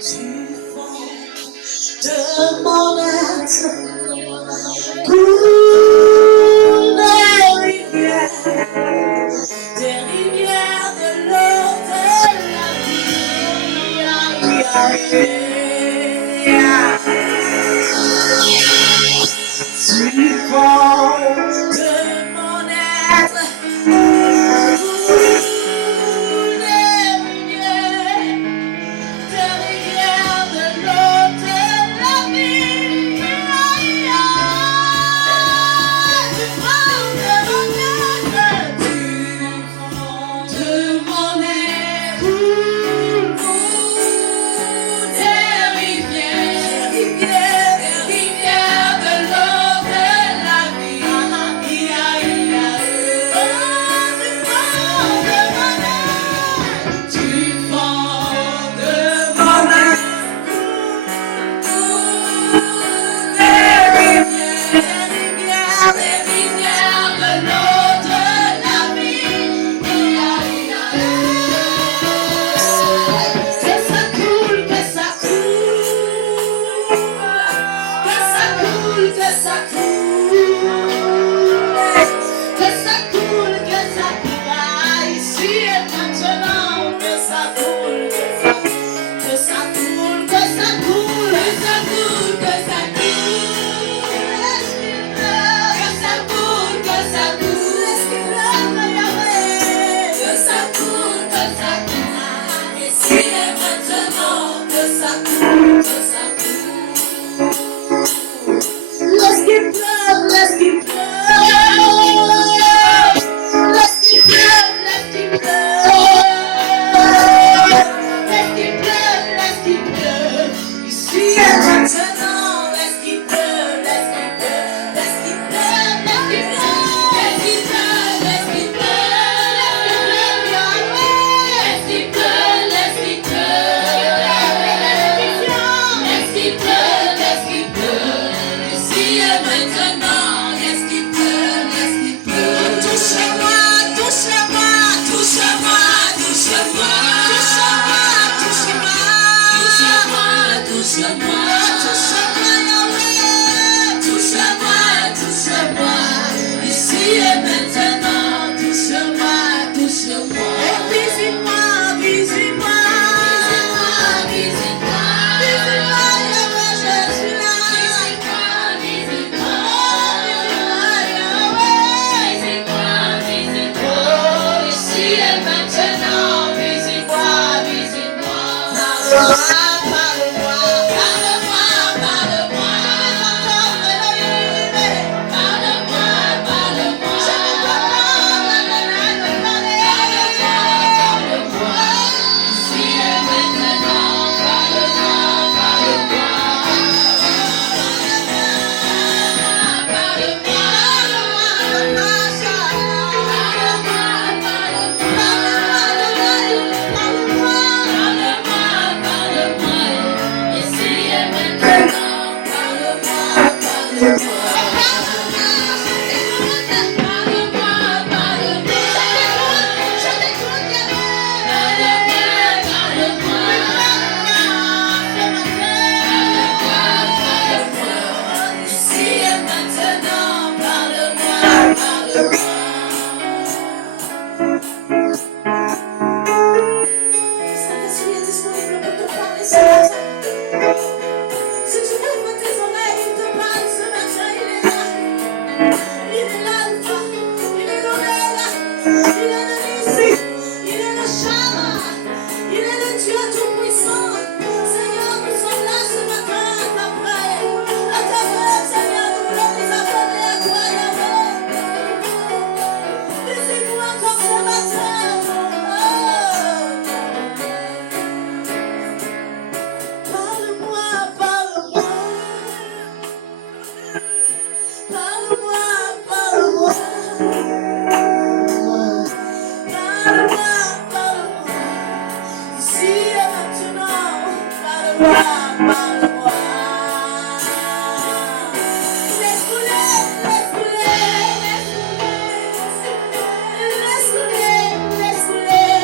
Tu fais de mon être coule des rivières de l'eau de la vie. Tu fais de mon être coule des rivières de l'eau de la vie. Tu prends de mon être, de mon être, des rivières, des rivières de l'eau de la vie. Tu prends de mon être, des rivières de l'eau de la vie. Que ça coule, que ça coule, que ça coule, que ça coule, que ça coule, ici et maintenant, que ça coule, que ça coule, que ça coule, que ça coule, que ça coule, que ça coule, ici et maintenant, que ça coule, que ça coule. Let's keep love, let's keep love. Let's keep love, let's keep love. Let's keep love, let's keep love. Ici et maintenant, let's keep love, let's keep love. Let's keep love, let's keep love. Let's keep love, let's keep love. Let's keep love, let's keep love. Let's keep love, let's keep love. Ici et maintenant, let's keep love, let's keep love. Touche-moi, touche-moi, touche-moi, touche-moi. Touche-moi, touche-moi, touche-moi. Touche-moi, Yahweh. Touche-moi, touche-moi. Ici et maintenant, touche-moi, touche-moi. Et visite-moi, visite-moi. Visite-moi, visite-moi. Visite-moi, Yahweh, je suis là. Visite-moi, visite-moi. Visite-moi, visite-moi. Ici et maintenant, visite-moi, visite-moi. Parle-moi, parle-moi, parle-moi. Parle-moi, parle-moi. Parle-moi, ici et maintenant, parle-moi, Saint-Esprit est disponible pour te parler ce matin. Si tu ouvres tes oreilles, il te parle ce matin, il est là. Il est l'alpha, il est l'oméga, il est le Nissi, il est le Shama, il est le Dieu tout-puissant. Seigneur, nous sommes là ce matin à ta prière. À ta prière, Seigneur, nous voulons nous abonner à toi, Yahweh. Visite-nous encore ce matin. Parle-moi, parle-moi. Parle-moi, parle-moi. Parle-moi, parle-moi. Ici et maintenant, parle-moi, parle-moi. Laisse couler, laisse couler, laisse couler, laisse couler, laisse couler.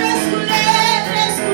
Laisse couler, laisse couler.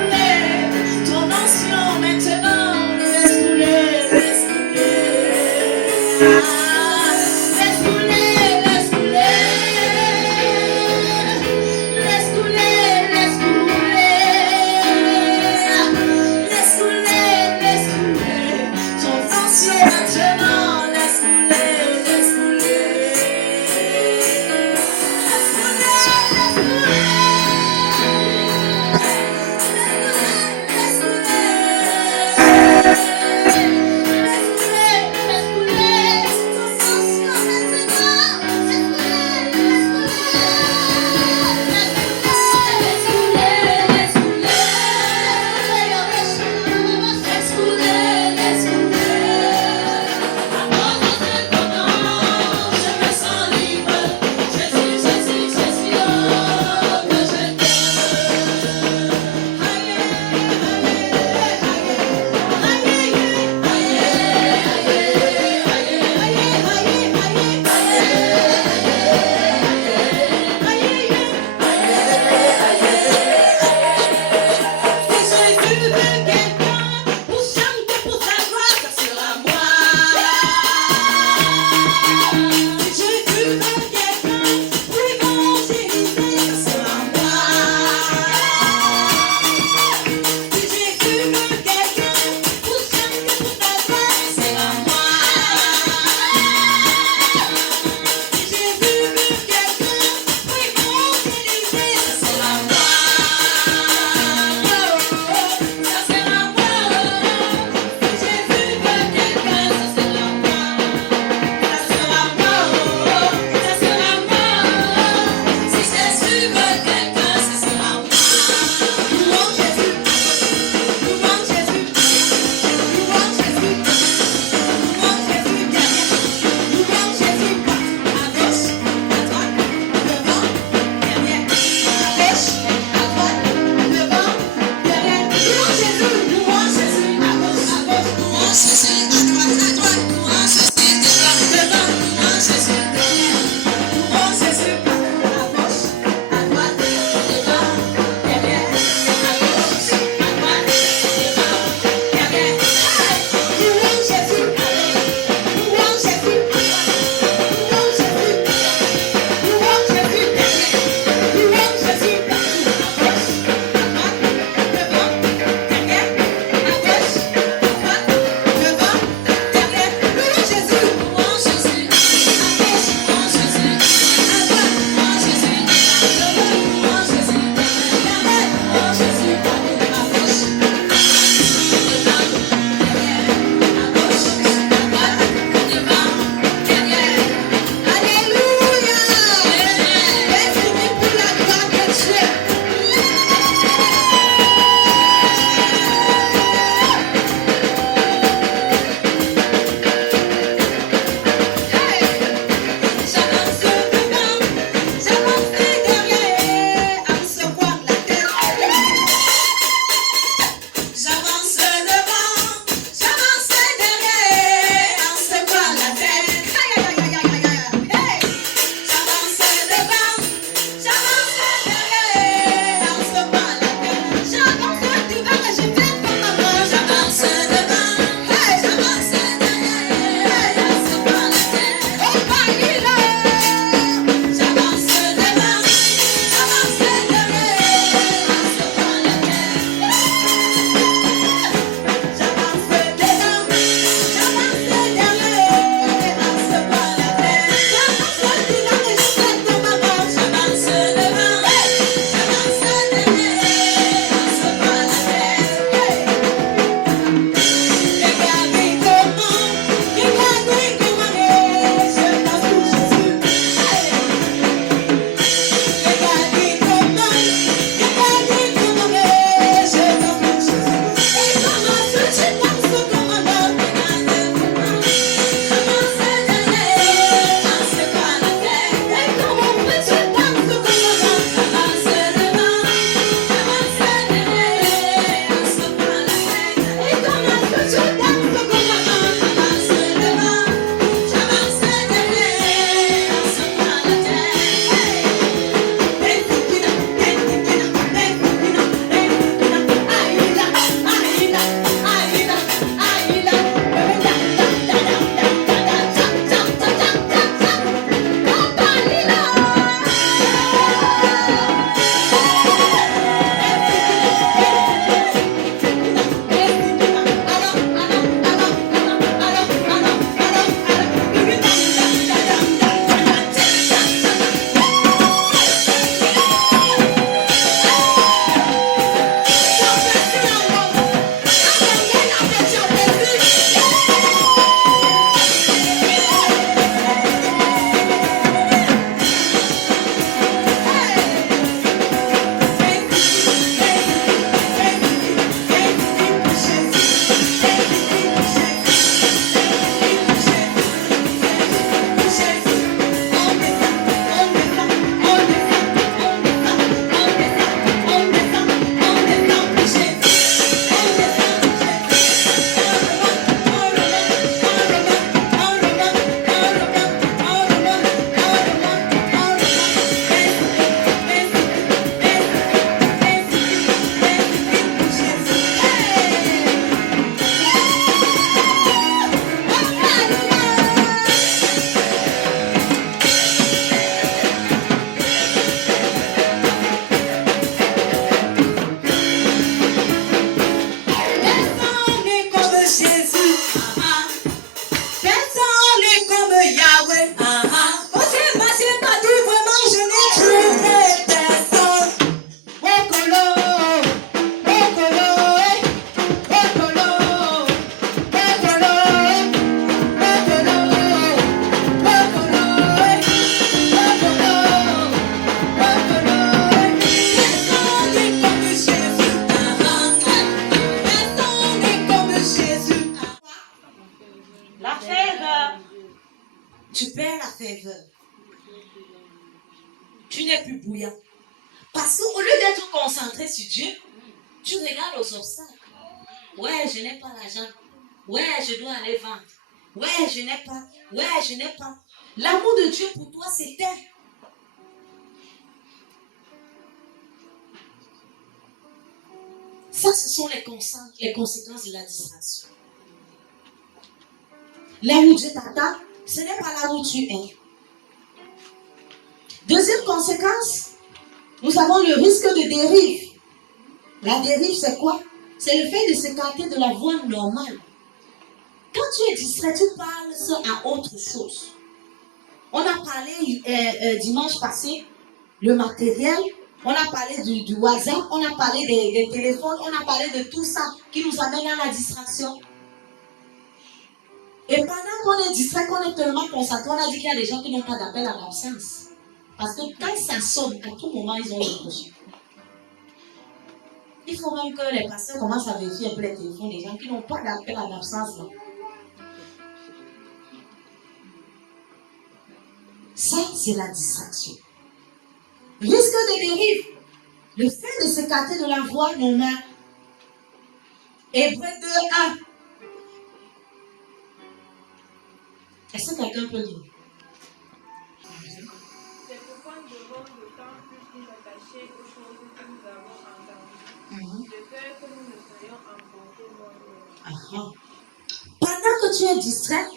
ferveur. Tu n'es plus bouillant. Parce qu'au lieu d'être concentré sur Dieu, tu regardes aux obstacles. Ouais, je n'ai pas l'argent. Ouais, je dois aller vendre. Ouais, je n'ai pas. Ouais, je n'ai pas. L'amour de Dieu pour toi s'éteint. Ça, ce sont les conséquences de la distraction. Là où Dieu t'attend, ce n'est pas là où tu es. Deuxième conséquence, nous avons le risque de dérive. La dérive, c'est quoi? C'est le fait de s'écarter de la voie normale. Quand tu es distrait, tu parles à autre chose. On a parlé dimanche passé, le matériel, on a parlé du WhatsApp, on a parlé des téléphones, on a parlé de tout ça qui nous amène à la distraction. Et pendant qu'on est distrait, qu'on est tellement concentré, on a dit qu'il y a des gens qui n'ont pas d'appel à l'absence. Parce que quand ça sonne, à tout moment, ils ont décroché. Il faut même que les pasteurs commencent à vérifier un peu les téléphones des gens qui n'ont pas d'appel à l'absence. Ça, c'est la distraction. Risque de dérive. Le fait de s'écarter de la voie normale. Hébreux 2:1. Est-ce que quelqu'un peut lire? C'est pourquoi nous devons d'autant plus nous attacher aux choses que nous avons entendues, de peur que nous ne soyons emportés loin. Pendant que tu es distrait,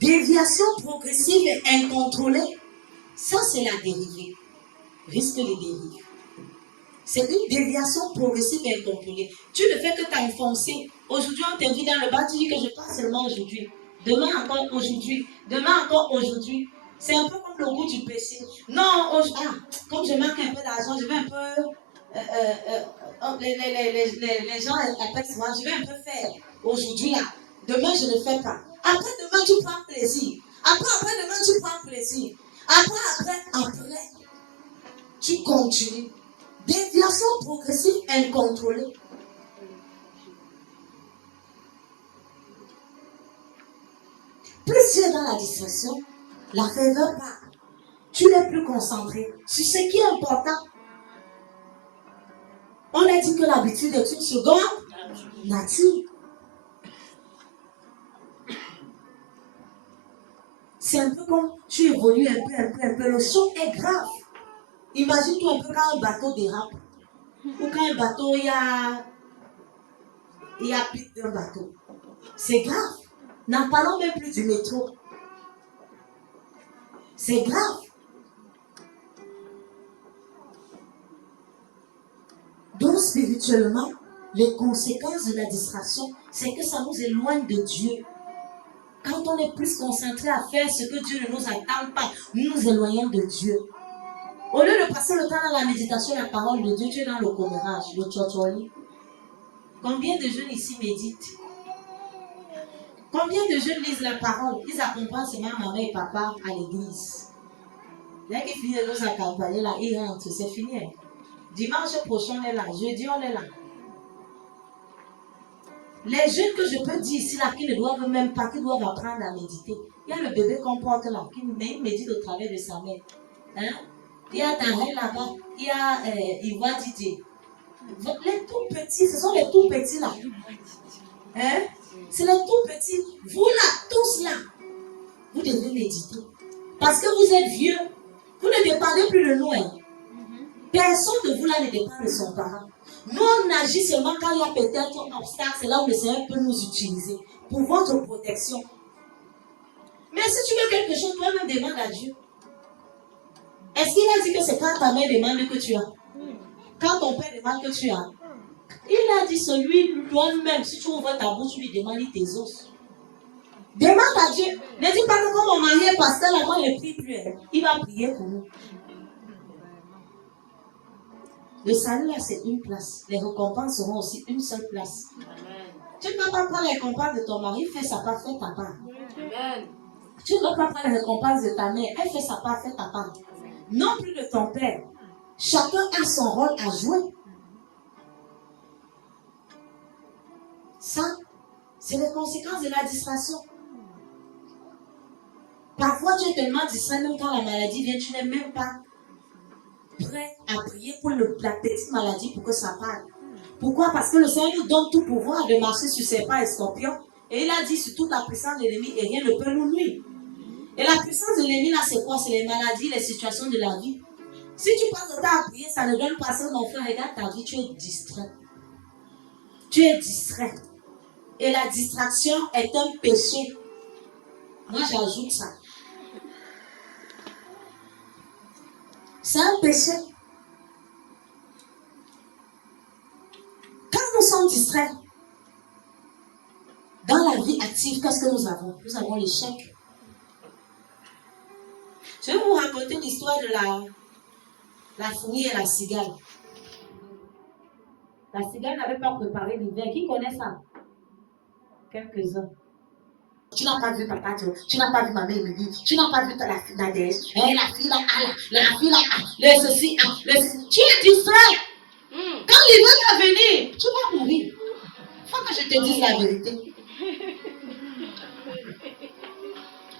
déviation progressive et incontrôlée, ça c'est la dérivée. Risque de dérive. C'est une déviation progressive et incontrôlée. Tu ne fais que t'enfoncer. Aujourd'hui, on t'invite dans le bar, tu dis que je passe seulement aujourd'hui. Demain encore aujourd'hui. Demain encore aujourd'hui. C'est un peu comme le goût du péché. Non, comme je manque un peu d'argent, je vais un peu... les gens appellent souvent, je vais un peu faire aujourd'hui là. Demain, je ne fais pas. Après, demain, tu prends plaisir. Après, demain, tu prends plaisir. Après, tu continues. Déviation progressive incontrôlée. Plus tu es dans la distraction, la ferveur part. Tu n'es plus concentré sur ce qui est important. On a dit que l'habitude est une seconde nature. C'est un peu comme tu évolues un peu. Le son est grave. Imagine-toi un peu quand un bateau dérape. Ou quand un bateau, il y a pic d'un bateau. C'est grave. N'en parlons même plus du métro. C'est grave. Donc spirituellement, les conséquences de la distraction, c'est que ça nous éloigne de Dieu. Quand on est plus concentré à faire ce que Dieu ne nous attend pas, nous nous éloignons de Dieu. Au lieu de passer le temps dans la méditation et la parole de Dieu, tu es dans le commérage, le tchotcholi. Combien de jeunes ici méditent? Combien de jeunes lisent la parole? Ils accompagnent seulement maman et papa à l'église. Dès qu'ils finissent de nous accompagner là, ils rentrent, c'est fini. Dimanche prochain, on est là. Jeudi, on est là. Les jeunes que je peux dire ici là, qui ne doivent même pas, qui doivent apprendre à méditer. Il y a le bébé qu'on porte là, qui médite au travers de sa mère. Hein? Il y a Daniel là-bas. Il y a Ivoire Didier. Les tout petits, ce sont les tout petits là. Hein? C'est les tout petits. Vous là, tous là, vous devez méditer. Parce que vous êtes vieux. Vous ne dépendez plus de nous. Hein? Personne de vous là ne dépend de son parent. Nous, on agit seulement quand il y a peut-être un obstacle. C'est là où le Seigneur peut nous utiliser pour votre protection. Mais si tu veux quelque chose, toi-même demande à Dieu. Est-ce qu'il a dit que c'est quand ta mère demande que tu as? Quand ton père demande que tu as? Il a dit celui toi-même, si tu ouvres ta bouche, tu lui demandes tes os. Demande à Dieu. Ne dis pas que comme mon mari est pasteur, là, moi, il ne prie plus. Il va prier pour nous. Le salut, là, c'est une place. Les récompenses seront aussi une seule place. Amen. Tu ne vas pas prendre les récompenses de ton mari, fais sa part, fais ta part. Amen. Tu ne vas pas prendre les récompenses de ta mère, elle fait sa part, fais ta part. Non plus de ton père. Chacun a son rôle à jouer. Ça, c'est les conséquences de la distraction. Parfois, tu es tellement distrait, même quand la maladie vient, tu n'es même pas prêt à prier pour la petite maladie pour que ça parle. Pourquoi? Parce que le Seigneur nous donne tout pouvoir de marcher sur serpents et scorpions. Et il a dit sur toute la puissance de l'ennemi et rien ne peut nous nuire. Et la puissance de l'ennemi là, c'est quoi? C'est les maladies, les situations de la vie. Si tu passes le temps à prier, ça ne donne pas ça, mon frère. Regarde ta vie, tu es distrait. Tu es distrait. Et la distraction est un péché. Moi, j'ajoute ça. C'est un péché. Quand nous sommes distraits, dans la vie active, qu'est-ce que nous avons? Nous avons l'échec. Je vais vous raconter l'histoire de la fourmi et la cigale. La cigale n'avait pas préparé l'hiver. Qui connaît ça? Quelques-uns. Tu n'as pas vu papa Joe, tu n'as pas vu maman Émilie, tu n'as pas vu la fille Nadège, la fille là, la fille là, le ceci, le ceci. Tu es distrait. Quand l'hiver va venir, tu vas mourir. Il faut que je te dise la vérité.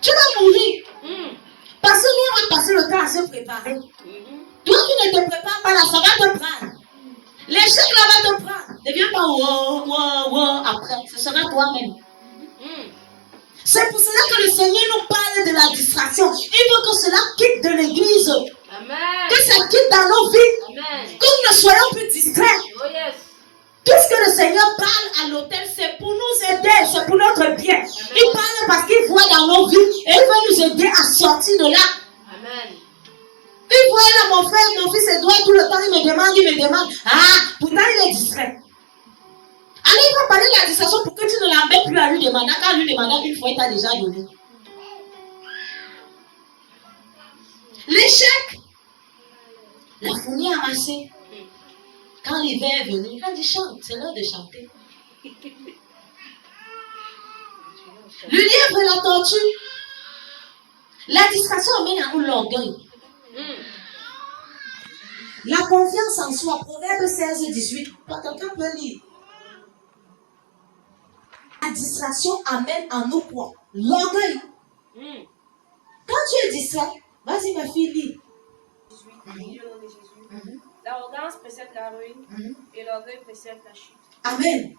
Tu vas mourir. Parce que lui va passer le temps à se préparer. Toi qui ne te prépares pas là, ça va te prendre. L'échec là va te prendre. Ne viens pas wow après. Ce sera toi-même. C'est pour cela que le Seigneur nous parle de la distraction. Il veut que cela quitte de l'église. Amen. Que ça quitte dans nos vies. Amen. Que nous ne soyons plus distraits. Oh yes. Tout ce que le Seigneur parle à l'autel, c'est pour nous aider, c'est pour notre bien. Amen. Il parle parce qu'il voit dans nos vies et il veut nous aider à sortir de là. Amen. Il voit là, mon frère, mon fils, il doit tout le temps, il me demande. Ah, pourtant il est distrait. Alors il va parler de la distraction pour que tu ne l'embêtes plus à lui demander. Quand lui demandant une fois, il t'a déjà donné. L'échec. La fourmi a marché. Quand l'hiver est venu, il a dit chante, c'est l'heure de chanter. Le lièvre et la tortue. La distraction amène à nous l'orgueil. La confiance en soi. Proverbe 16-18. Quelqu'un peut lire. La distraction amène à nous quoi? L'orgueil. Quand tu es distrait, vas-y ma fille, lis. L'arrogance précède la ruine et l'orgueil précède la chute. Amen.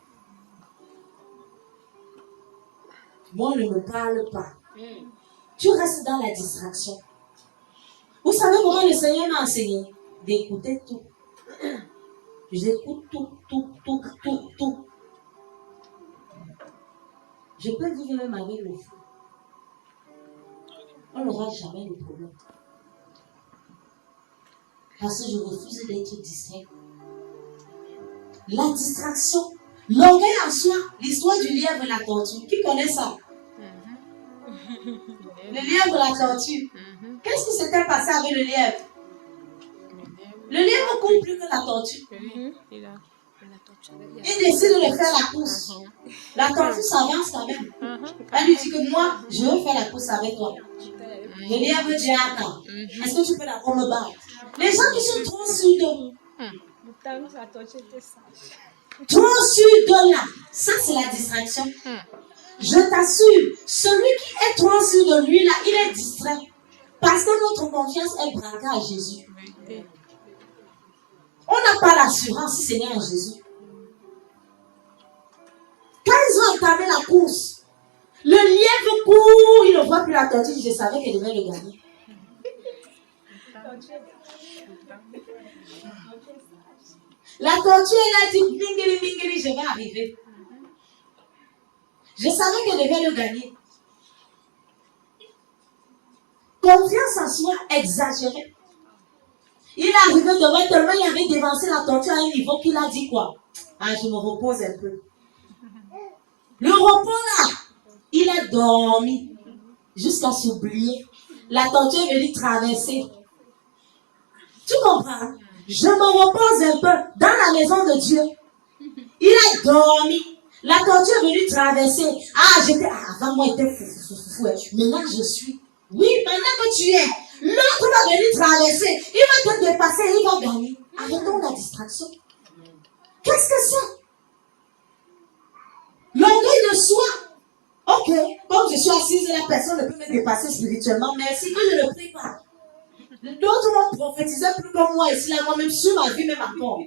Moi, ne me parle pas. Tu restes dans la distraction. Vous savez comment le Seigneur m'a enseigné? D'écouter tout. J'écoute tout. Je peux vivre même avec le fou. On n'aura jamais de problème. Parce que je refuse d'être distrait. La distraction. L'orgueil en soi. L'histoire du lièvre et la tortue. Qui connaît ça? Le lièvre et la tortue. Qu'est-ce qui s'était passé avec le lièvre? Le lièvre court plus que la tortue. Il décide de faire la course. La tortue s'avance quand même. Elle lui dit que moi, je veux faire la course avec toi. Le lièvre dit attends. Est-ce que tu peux d'abord me battre? Les gens qui sont trop sûrs d'eux. Trop sûrs d'eux là. Ça, c'est la distraction. Je t'assure, celui qui est trop sûr de lui là, il est distrait. Parce que notre confiance est braquée à Jésus. On n'a pas l'assurance si ce n'est en Jésus. Quand ils ont entamé la course, le lièvre court, il ne voit plus la tortue. Je savais qu'elle devait le gagner. La tortue, elle a dit, mingeli, je vais arriver. Je savais qu'elle devait le gagner. Confiance en soi exagérée. Il est arrivé devant tellement il avait dévancé la tortue à un niveau qu'il a dit quoi? Ah, je me repose un peu. Le repos là, il a dormi jusqu'à s'oublier. La tortue est venue traverser. Tu comprends? Je me repose un peu dans la maison de Dieu. Il a dormi. La tortue est venue traverser. Avant moi, j'étais fou. Maintenant, je suis. Oui, maintenant que tu es. L'autre va venir traverser. Il va te dépasser, il va gagner. Arrêtons la distraction. Qu'est-ce que c'est? L'orgueil de soi. Ok, Ok? Comme je suis assise, la personne ne peut me dépasser spirituellement. Merci que je ne prie pas. D'autres m'ont prophétisé plus comme moi ici, là, moi-même, sur ma vie, même encore.